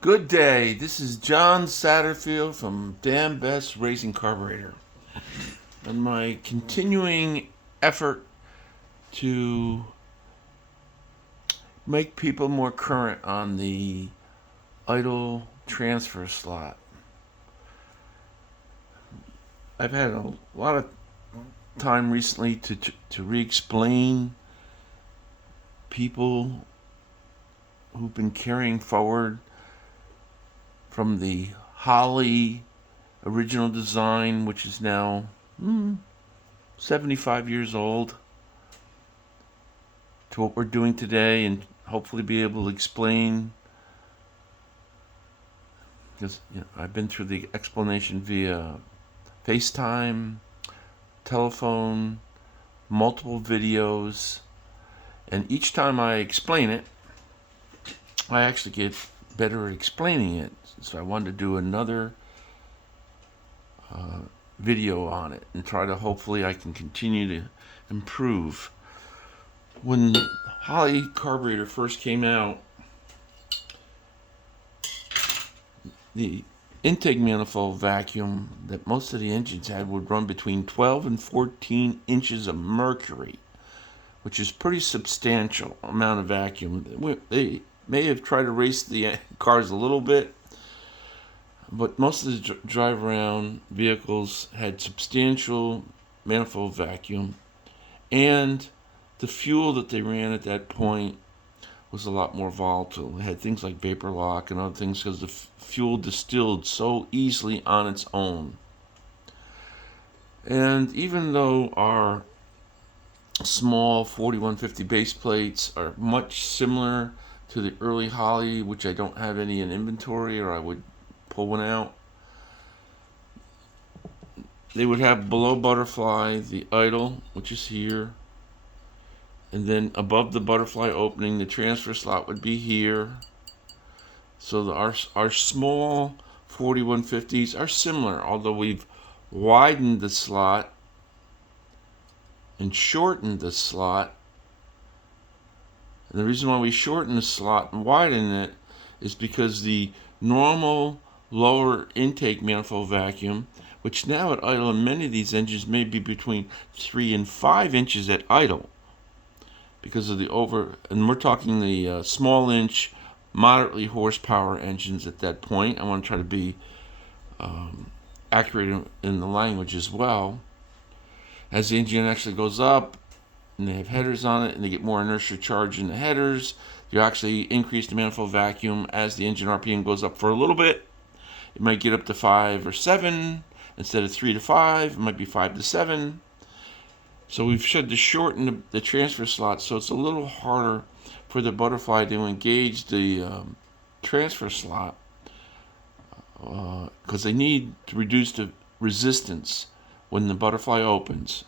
Good day. This is John Satterfield from Dan Best Racing Carburetor. And my continuing effort to make people more current on the idle transfer slot. I've had a lot of time recently to re-explain people who've been carrying forward from the Holly original design, which is now 75 years old, to what we're doing today, and hopefully be able to explain, because I've been through the explanation via FaceTime, telephone, multiple videos, and each time I explain it, I actually get better at explaining it. So I wanted to do another video on it and try to, hopefully I can continue to improve. When Holly carburetor first came out, the intake manifold vacuum that most of the engines had would run between 12 and 14 inches of mercury, which is pretty substantial amount of vacuum. They may have tried to race the cars a little bit, but most of the drive around vehicles had substantial manifold vacuum, and the fuel that they ran at that point was a lot more volatile. It had things like vapor lock and other things because the fuel distilled so easily on its own. And even though our small 4150 base plates are much similar to the early Holly, which I don't have any in inventory, or I would pull one out, they would have below butterfly the idle, which is here, and then above the butterfly opening the transfer slot would be here. So our small 4150s are similar, although we've widened the slot and shortened the slot. And the reason why we shorten the slot and widen it is because the normal lower intake manifold vacuum, which now at idle in many of these engines may be between 3 and 5 inches at idle, because of the and we're talking the small inch, moderately horsepower engines at that point. I want to try to be accurate in the language as well. As the engine actually goes up, and they have headers on it, and they get more inertia charge in the headers, you actually increase the manifold vacuum as the engine RPM goes up for a little bit. It might get up to 5 or 7 instead of 3 to 5. It might be 5 to 7. So we've had to shorten the transfer slot, so it's a little harder for the butterfly to engage the transfer slot, because they need to reduce the resistance when the butterfly opens.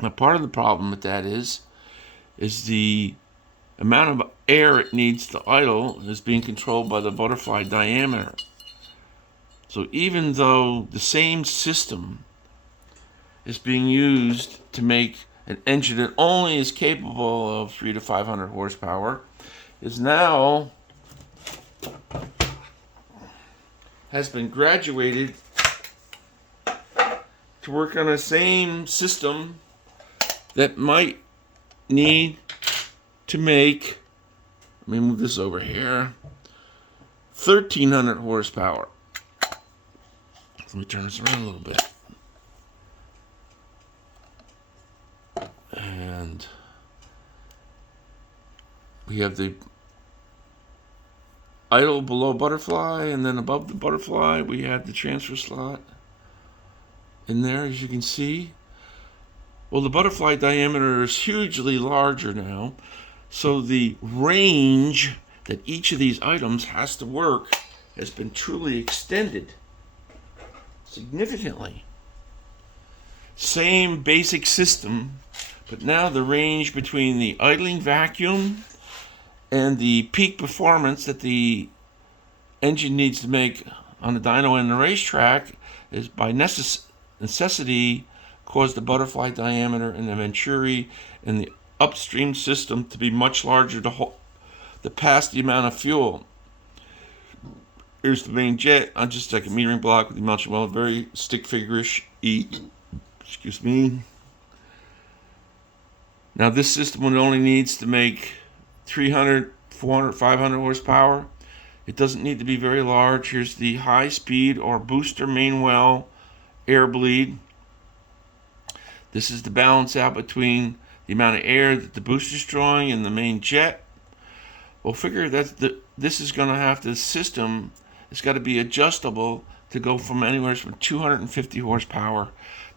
Now, part of the problem with that is the amount of air it needs to idle is being controlled by the butterfly diameter. So even though the same system is being used to make an engine that only is capable of 300 to 500 horsepower, is now has been graduated to work on the same system that might need to make, let me move this over here, 1,300 horsepower. Let me turn this around a little bit. And we have the idle below butterfly, and then above the butterfly we have the transfer slot in there, as you can see. Well, the butterfly diameter is hugely larger now, so the range that each of these items has to work has been truly extended significantly. Same basic system, but now the range between the idling vacuum and the peak performance that the engine needs to make on the dyno and the racetrack is by necessity cause the butterfly diameter and the venturi and the upstream system to be much larger to pass the amount of fuel. Here's the main jet on just like a metering block with the emulsion weld, very stick figure-ish. Excuse me. Now this system only needs to make 300, 400, 500 horsepower. It doesn't need to be very large. Here's the high speed or booster main well air bleed. This is the balance out between the amount of air that the booster's drawing and the main jet. Well, figure that this is going to have the system. It's got to be adjustable to go from anywhere from 250 horsepower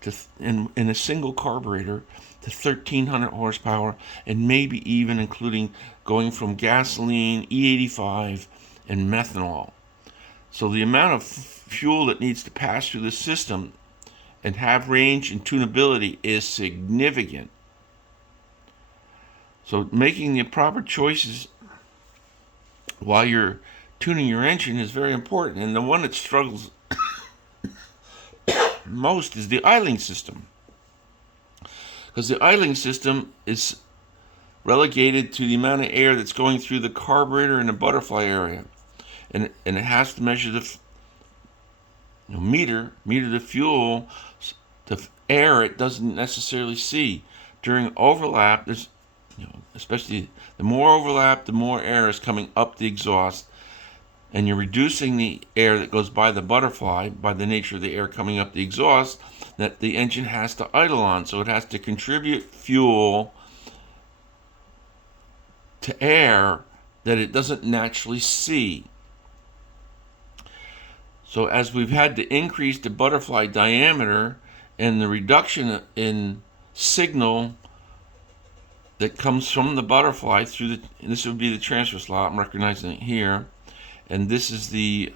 to in a single carburetor to 1,300 horsepower, and maybe even including going from gasoline, E85, and methanol. So the amount of fuel that needs to pass through the system and have range and tunability is significant. So making the proper choices while you're tuning your engine is very important. And the one that struggles most is the idling system. Because the idling system is relegated to the amount of air that's going through the carburetor and the butterfly area. And it has to measure the meter the fuel, the air it doesn't necessarily see. During overlap, there's especially the more overlap, the more air is coming up the exhaust, and you're reducing the air that goes by the butterfly by the nature of the air coming up the exhaust that the engine has to idle on. So it has to contribute fuel to air that it doesn't naturally see. So as we've had to increase the butterfly diameter and the reduction in signal that comes from the butterfly through this would be the transfer slot, I'm recognizing it here, and this is the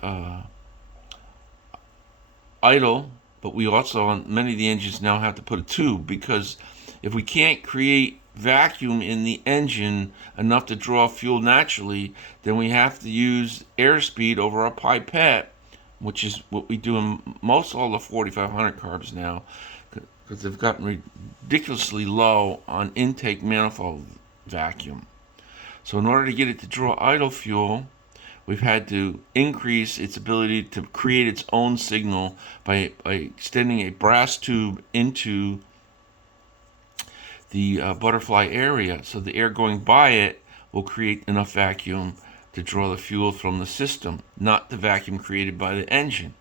idle, but we also on many of the engines now have to put a tube, because if we can't create vacuum in the engine enough to draw fuel naturally, then we have to use airspeed over a pipette, which is what we do in most all the 4500 carbs now, because they've gotten ridiculously low on intake manifold vacuum. So in order to get it to draw idle fuel, we've had to increase its ability to create its own signal by extending a brass tube into the butterfly area, so the air going by it will create enough vacuum to draw the fuel from the system, not the vacuum created by the engine.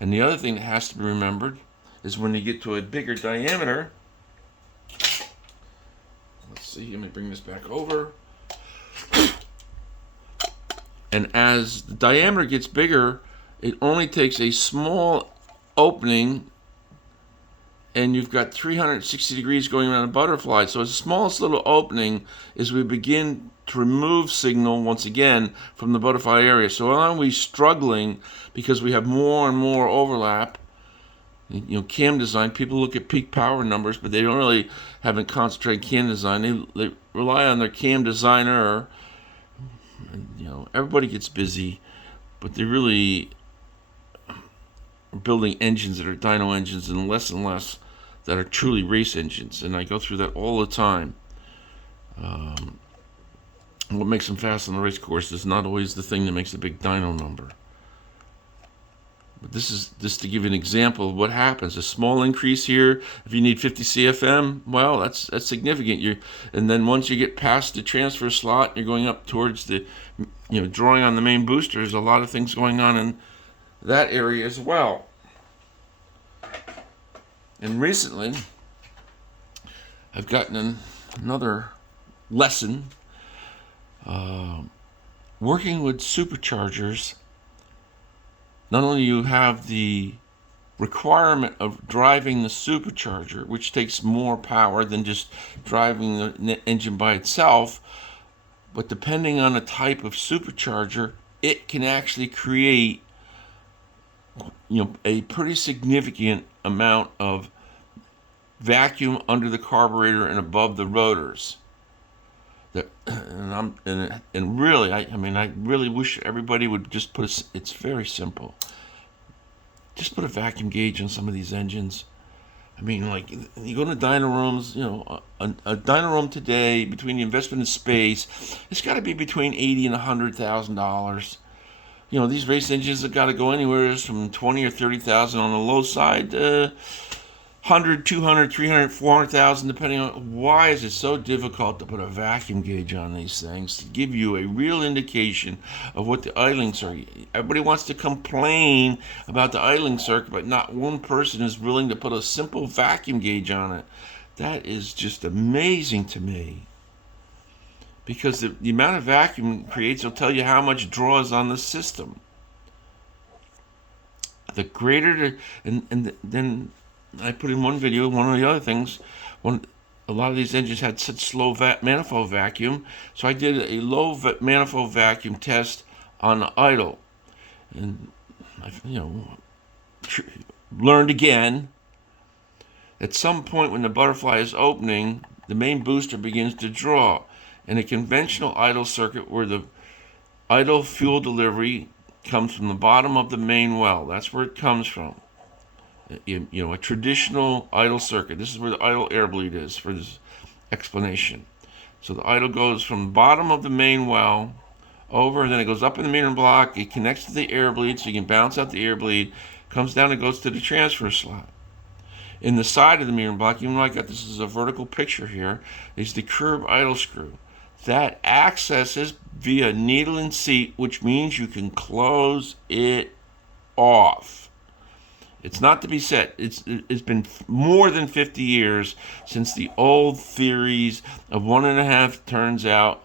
And the other thing that has to be remembered is when you get to a bigger diameter, let's see, let me bring this back over. And as the diameter gets bigger, it only takes a small opening, and you've got 360 degrees going around a butterfly. So the smallest little opening is we begin to remove signal once again from the butterfly area. So not only are we struggling because we have more and more overlap, cam design, people look at peak power numbers, but they don't really haven't concentrated cam design. They rely on their cam designer. Everybody gets busy, but they really are building engines that are dyno engines and less that are truly race engines. And I go through that all the time. What makes them fast on the race course is not always the thing that makes a big dyno number. But this is just to give you an example of what happens. A small increase here, if you need 50 CFM, well, that's significant. And then once you get past the transfer slot, you're going up towards the, drawing on the main booster. There's a lot of things going on in that area as well. And recently, I've gotten another lesson. Working with superchargers, not only you have the requirement of driving the supercharger, which takes more power than just driving the engine by itself, but depending on the type of supercharger, it can actually create a pretty significant amount of vacuum under the carburetor and above the rotors. And really, I really wish everybody would just put it's very simple. Just put a vacuum gauge on some of these engines. Like you go to dyno rooms, a dyno room today, between the investment in space, it's got to be between $80,000 and $100,000. these race engines have got to go anywhere from 20 or 30,000 on the low side, 100, 200, 300, 400,000, depending on. Why is it so difficult to put a vacuum gauge on these things to give you a real indication of what the idling circuit? Everybody wants to complain about the idling circuit, but not one person is willing to put a simple vacuum gauge on it. That is just amazing to me. Because the amount of vacuum it creates will tell you how much draw is on the system. The greater, then I put in one video, one of the other things, a lot of these engines had such slow manifold vacuum, so I did a low manifold vacuum test on the idle. And I, learned again, at some point when the butterfly is opening, the main booster begins to draw. In a conventional idle circuit where the idle fuel delivery comes from the bottom of the main well, that's where it comes from. A traditional idle circuit. This is where the idle air bleed is for this explanation. So the idle goes from the bottom of the main well over, then it goes up in the metering block, it connects to the air bleed so you can bounce out the air bleed, comes down and goes to the transfer slot. In the side of the metering block, even though I got this as a vertical picture here, is the curb idle screw. That accesses via needle and seat, which means you can close it off. It's not to be said. It's been more than 50 years since the old theories of 1.5 turns out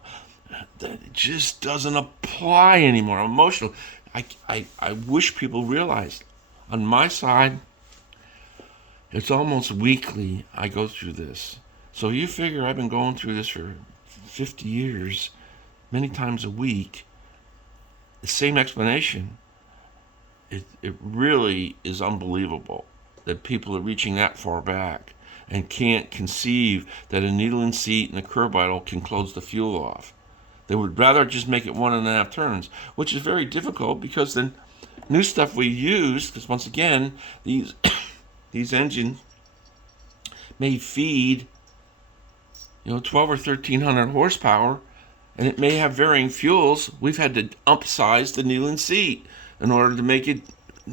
that it just doesn't apply anymore. Emotional. I wish people realized. On my side, it's almost weekly I go through this. So you figure I've been going through this for 50 years, many times a week. The same explanation. It really is unbelievable that people are reaching that far back and can't conceive that a needle and seat and a curb idle can close the fuel off. They would rather just make it 1.5 turns, which is very difficult because then new stuff we use, because once again, these engines may feed 12 or 1300 horsepower, and it may have varying fuels. We've had to upsize the needle and seat in order to make it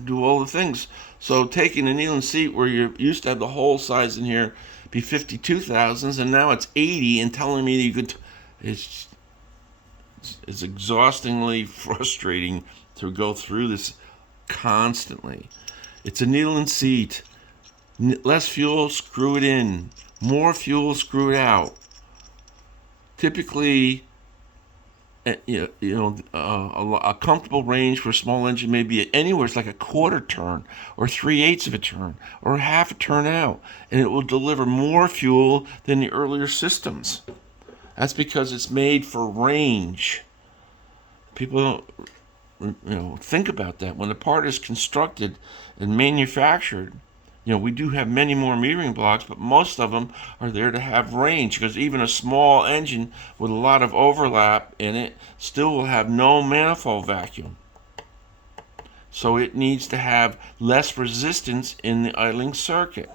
do all the things. So taking a needle and seat where you used to have the whole size in here be 52,000s and now it's 80 and telling me that you could, it's exhaustingly frustrating to go through this constantly. It's a needle and seat. Less fuel, screw it in. More fuel, screw it out. Typically, a comfortable range for a small engine may be anywhere. It's like a quarter turn or 3/8 of a turn or half a turn out, and it will deliver more fuel than the earlier systems. That's because it's made for range. People don't think about that. When the part is constructed and manufactured, we do have many more metering blocks, but most of them are there to have range, because even a small engine with a lot of overlap in it still will have no manifold vacuum. So it needs to have less resistance in the idling circuit.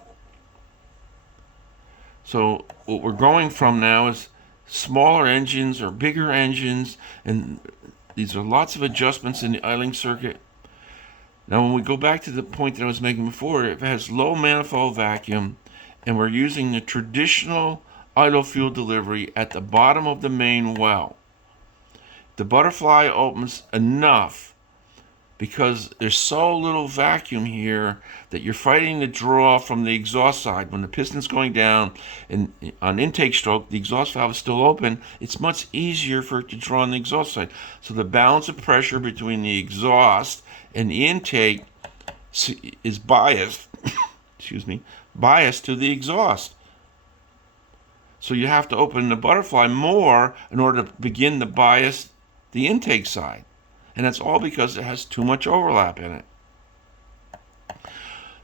So what we're going from now is smaller engines or bigger engines, and these are lots of adjustments in the idling circuit. Now, when we go back to the point that I was making before, if it has low manifold vacuum and we're using the traditional idle fuel delivery at the bottom of the main well, the butterfly opens enough because there's so little vacuum here that you're fighting the draw from the exhaust side. When the piston's going down and on intake stroke, the exhaust valve is still open, it's much easier for it to draw on the exhaust side. So the balance of pressure between the exhaust and the intake is biased, biased to the exhaust. So you have to open the butterfly more in order to begin to bias the intake side. And that's all because it has too much overlap in it.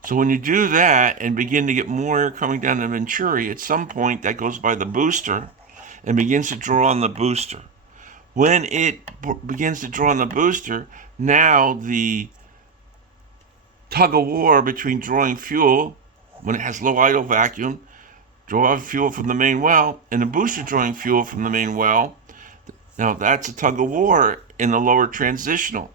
So when you do that and begin to get more air coming down the venturi, at some point that goes by the booster and begins to draw on the booster. When it begins to draw on the booster, now the tug of war between drawing fuel, when it has low idle vacuum, draw fuel from the main well, and the booster drawing fuel from the main well, now that's a tug of war in the lower transitional.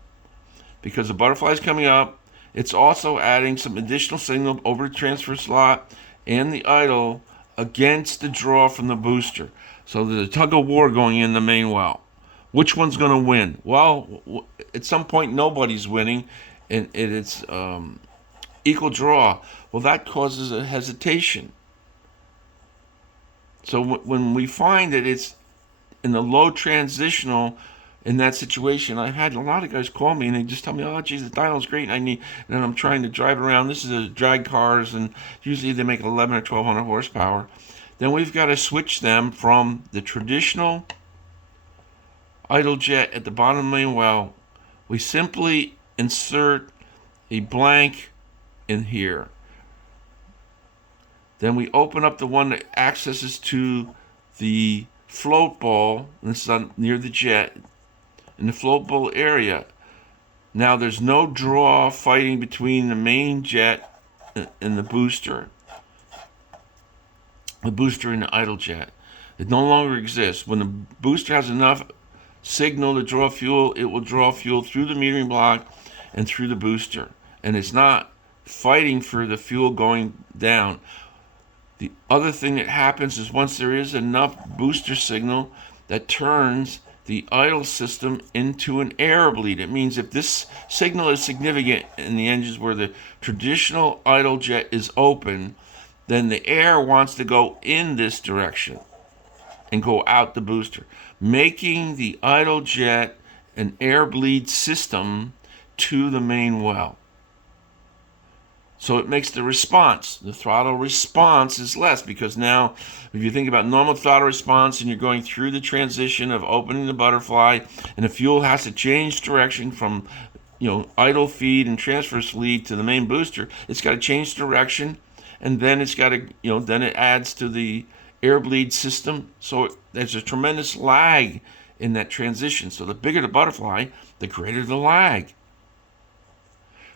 because the butterfly is coming up. It's also adding some additional signal over the transfer slot and the idle against the draw from the booster. So there's a tug of war going in the main well. Which one's going to win? Well, at some point nobody's winning, and it's equal draw. Well, that causes a hesitation. So when we find that it's in the low transitional in that situation, I had a lot of guys call me and they just tell me, "Oh, geez, the dyno's great. And I'm trying to drive it around. This is a drag cars, and usually they make 11 or 1200 horsepower." Then we've got to switch them from the traditional idle jet at the bottom of the main well. We simply insert a blank in here. Then we open up the one that accesses to the float bowl. This is near the jet. In the float bowl area. Now there's no draw fighting between the main jet and the booster. The booster and the idle jet. It no longer exists. When the booster has enough signal to draw fuel, it will draw fuel through the metering block and through the booster. And it's not fighting for the fuel going down. The other thing that happens is once there is enough booster signal, that turns the idle system into an air bleed. It means if this signal is significant in the engines where the traditional idle jet is open, then the air wants to go in this direction and go out the booster, making the idle jet an air bleed system to the main well. So it makes the response, the throttle response is less, because now if you think about normal throttle response and you're going through the transition of opening the butterfly and the fuel has to change direction from idle feed and transfer lead to the main booster, it's got to change direction, and then it's got to then it adds to the air bleed system. So there's a tremendous lag in that transition. So the bigger the butterfly, the greater the lag.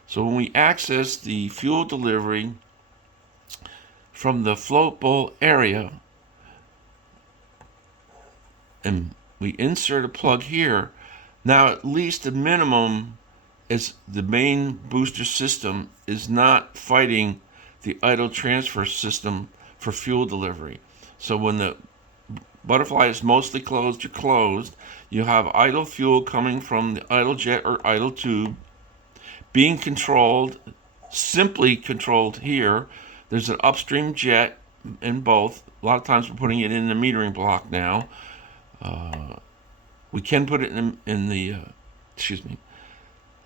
So when we access the fuel delivery from the float bowl area and we insert a plug here, now at least the minimum is the main booster system is not fighting the idle transfer system for fuel delivery. So when the butterfly is mostly closed or closed, you have idle fuel coming from the idle jet or idle tube being controlled, simply controlled here. There's an upstream jet in both. A lot of times we're putting it in the metering block now. We can put it in the a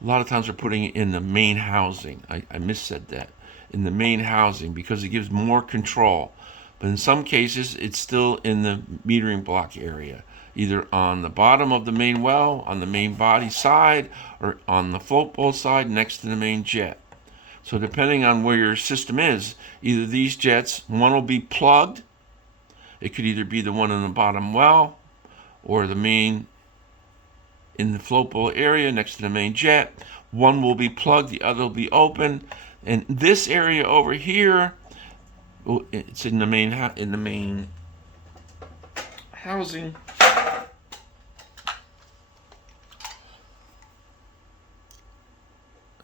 lot of times we're putting it in the main housing. I missaid that. In the main housing because it gives more control. But in some cases, it's still in the metering block area, either on the bottom of the main well, on the main body side, or on the float bowl side next to the main jet. So depending on where your system is, either these jets, one will be plugged. It could either be the one in the bottom well or the main in the float bowl area next to the main jet. One will be plugged, the other will be open. And this area over here, it's in the main housing.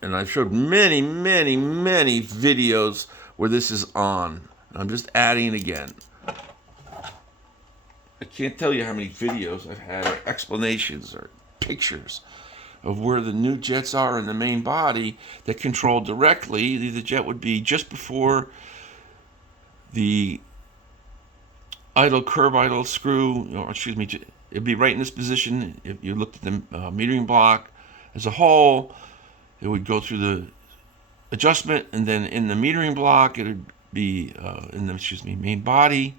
And I've showed many videos where this is on. I'm just adding it again. I can't tell you how many videos I've had, or explanations, or pictures of where the new jets are in the main body that control directly. The jet would be just before the curb idle screw, it'd be right in this position. If you looked at the metering block as a whole, it would go through the adjustment, and then in the metering block, it would be in the main body.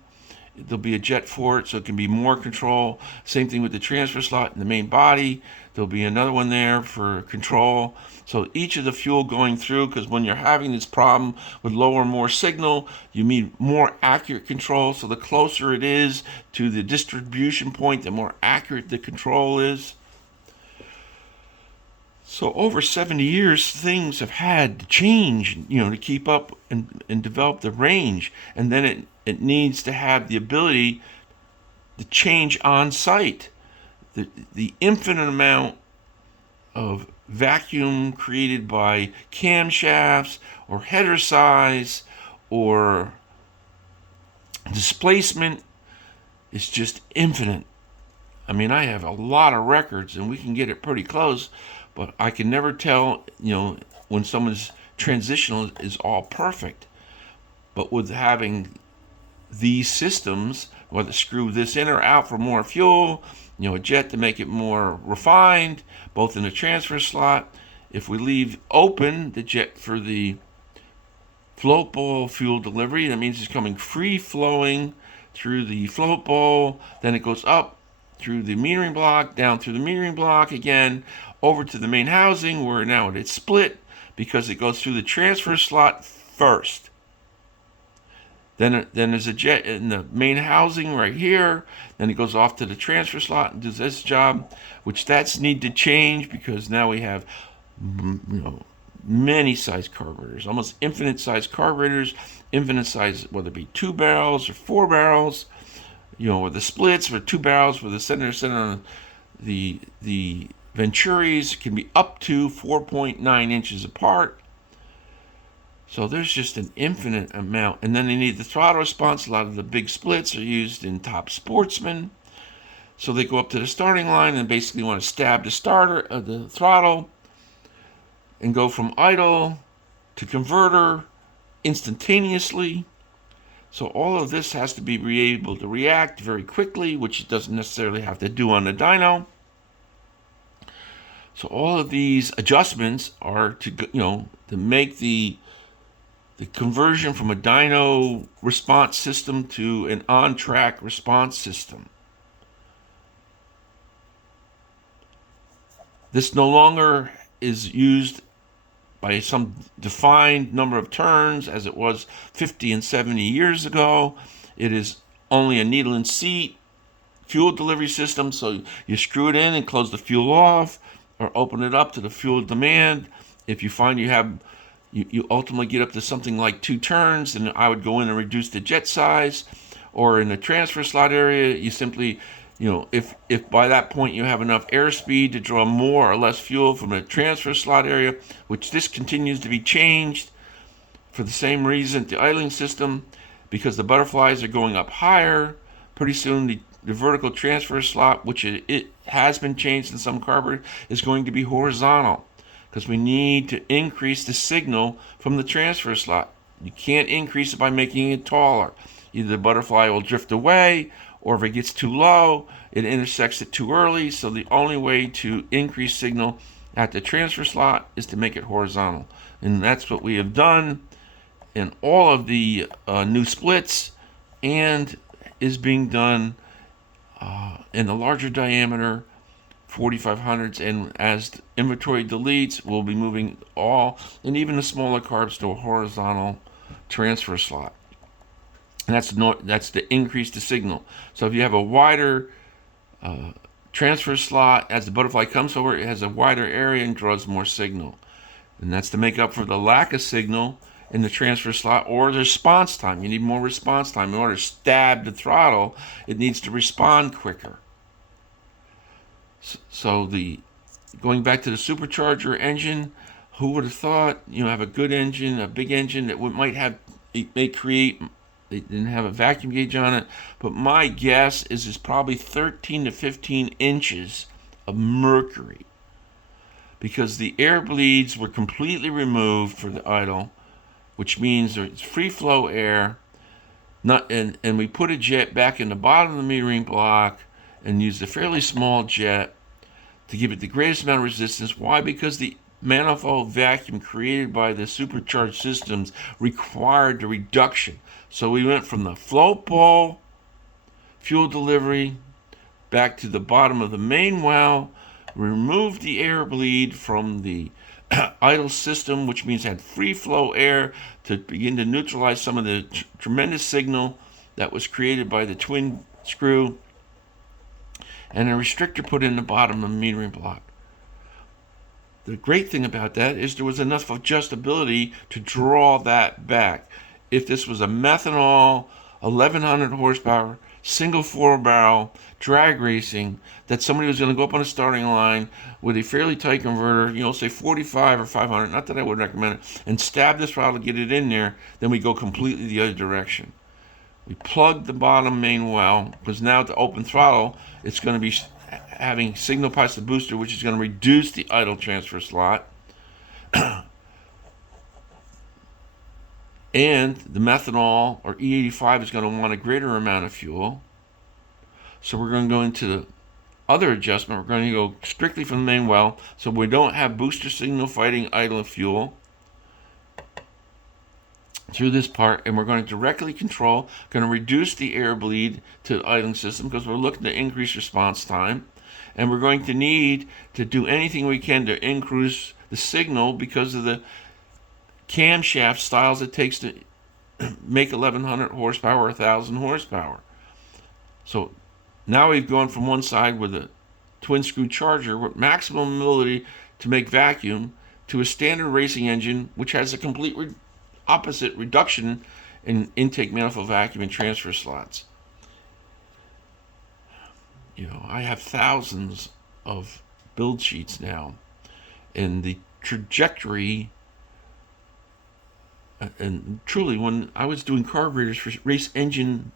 There'll be a jet for it, so it can be more control. Same thing with the transfer slot in the main body. There'll be another one there for control. So each of the fuel going through, because when you're having this problem with lower and more signal, you need more accurate control. So the closer it is to the distribution point, the more accurate the control is. So over 70 years, things have had to change, to keep up and develop the range. And then it needs to have the ability to change on site. The infinite amount of vacuum created by camshafts or header size or displacement is just infinite. I mean, I have a lot of records and we can get it pretty close, but I can never tell, when someone's transitional is all perfect. But with having these systems, whether screw this in or out for more fuel, a jet to make it more refined, both in the transfer slot. If we leave open the jet for the float bowl fuel delivery, that means it's coming free flowing through the float bowl, then it goes up through the metering block, down through the metering block again, over to the main housing where now it's split because it goes through the transfer slot first. Then there's a jet in the main housing right here. Then it goes off to the transfer slot and does this job, which that's need to change because now we have, many size carburetors, almost infinite size carburetors, infinite size, whether it be 2 barrels or 4 barrels, with the splits or 2 barrels with the center on the Venturis can be up to 4.9 inches apart. So there's just an infinite amount. And then they need the throttle response. A lot of the big splits are used in top sportsmen. So they go up to the starting line and basically want to stab the starter of the throttle and go from idle to converter instantaneously. So all of this has to be able to react very quickly, which it doesn't necessarily have to do on the dyno. So all of these adjustments are to make the conversion from a dyno response system to an on-track response system. This no longer is used by some defined number of turns as it was 50 and 70 years ago. It is only a needle and seat fuel delivery system, so you screw it in and close the fuel off or open it up to the fuel demand. If you find you ultimately get up to something like 2 turns, then I would go in and reduce the jet size. Or in the transfer slot area, you simply, if by that point you have enough airspeed to draw more or less fuel from the transfer slot area, which this continues to be changed for the same reason, the idling system, because the butterflies are going up higher. Pretty soon the vertical transfer slot, which it has been changed in some carburetors, is going to be horizontal, because we need to increase the signal from the transfer slot. You can't increase it by making it taller. Either the butterfly will drift away, or if it gets too low, it intersects it too early. So the only way to increase signal at the transfer slot is to make it horizontal. And that's what we have done in all of the new splits, and is being done in the larger diameter 4500s, and as the inventory deletes, we'll be moving all, and even the smaller carbs, to a horizontal transfer slot. And that's to increase the signal. So if you have a wider transfer slot, as the butterfly comes over, it has a wider area and draws more signal. And that's to make up for the lack of signal in the transfer slot, or the response time. You need more response time. In order to stab the throttle, it needs to respond quicker. So going back to the supercharger engine, who would have thought, have a good engine, a big engine that they didn't have a vacuum gauge on it, but my guess is it's probably 13 to 15 inches of mercury, because the air bleeds were completely removed for the idle, which means there's free flow air, and we put a jet back in the bottom of the metering block and used a fairly small jet to give it the greatest amount of resistance. Why? Because the manifold vacuum created by the supercharged systems required the reduction. So we went from the float bowl fuel delivery back to the bottom of the main well, removed the air bleed from the idle system, which means had free flow air to begin to neutralize some of the tremendous signal that was created by the twin screw, and a restrictor put in the bottom of the metering block. The great thing about that is there was enough adjustability to draw that back. If this was a methanol 1100 horsepower single 4-barrel drag racing that somebody was going to go up on a starting line with a fairly tight converter, say 45 or 500, not that I would recommend it, and stab this throttle to get it in there, then we go completely the other direction. We plug the bottom main well, because now at the open throttle, it's going to be having signal past the booster, which is going to reduce the idle transfer slot. And the methanol, or E85, is going to want a greater amount of fuel. So we're going to go into the other adjustment. We're going to go strictly from the main well, so we don't have booster signal fighting idle fuel through this part, and we're going to directly control, going to reduce the air bleed to the idling system because we're looking to increase response time. And we're going to need to do anything we can to increase the signal because of the camshaft styles it takes to make 1100 horsepower or 1000 horsepower. So now we've gone from one side with a twin screw charger with maximum ability to make vacuum to a standard racing engine which has a complete opposite reduction in intake manifold vacuum and transfer slots. I have thousands of build sheets now, and the trajectory, and truly, when I was doing carburetors for race engine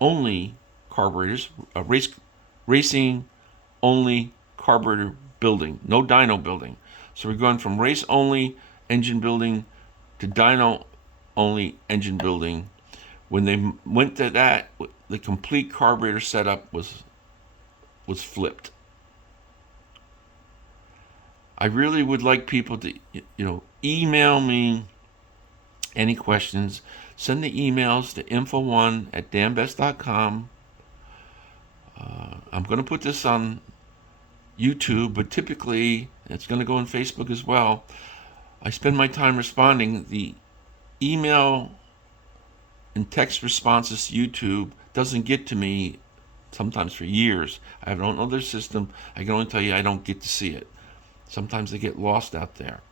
only carburetors, racing only carburetor building, no dyno building. So we're going from race only engine building to dyno only engine building. When they went to that, the complete carburetor setup was flipped. I really would like people to, email me any questions. Send the emails to info1@danbest.com. I'm going to put this on YouTube, but typically it's going to go on Facebook as well. I spend my time responding. The email and text responses to YouTube doesn't get to me sometimes for years. I don't know their system. I can only tell you I don't get to see it. Sometimes they get lost out there.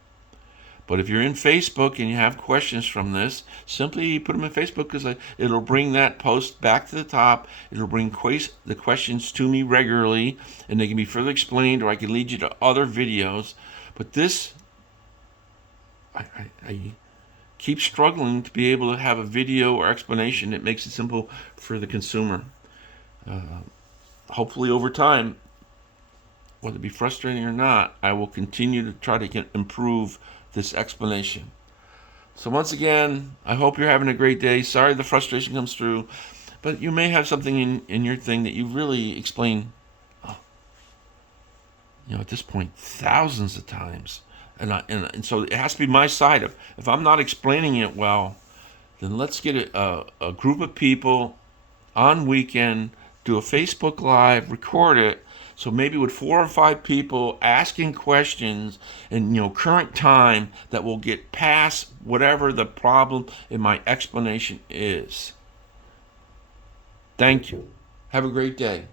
But if you're in Facebook and you have questions from this, simply put them in Facebook because it'll bring that post back to the top. It'll bring the questions to me regularly, and they can be further explained, or I can lead you to other videos. But this, I keep struggling to be able to have a video or explanation that makes it simple for the consumer. Hopefully over time, whether it be frustrating or not, I will continue to try to improve this explanation. So once again, I hope you're having a great day. Sorry the frustration comes through, but you may have something in your thing that you really explain, at this point, thousands of times. And so it has to be my side of, if I'm not explaining it well, then let's get a group of people on weekend, do a Facebook Live, record it, so maybe with 4 or 5 people asking questions in current time that will get past whatever the problem in my explanation is. Thank you. Have a great day.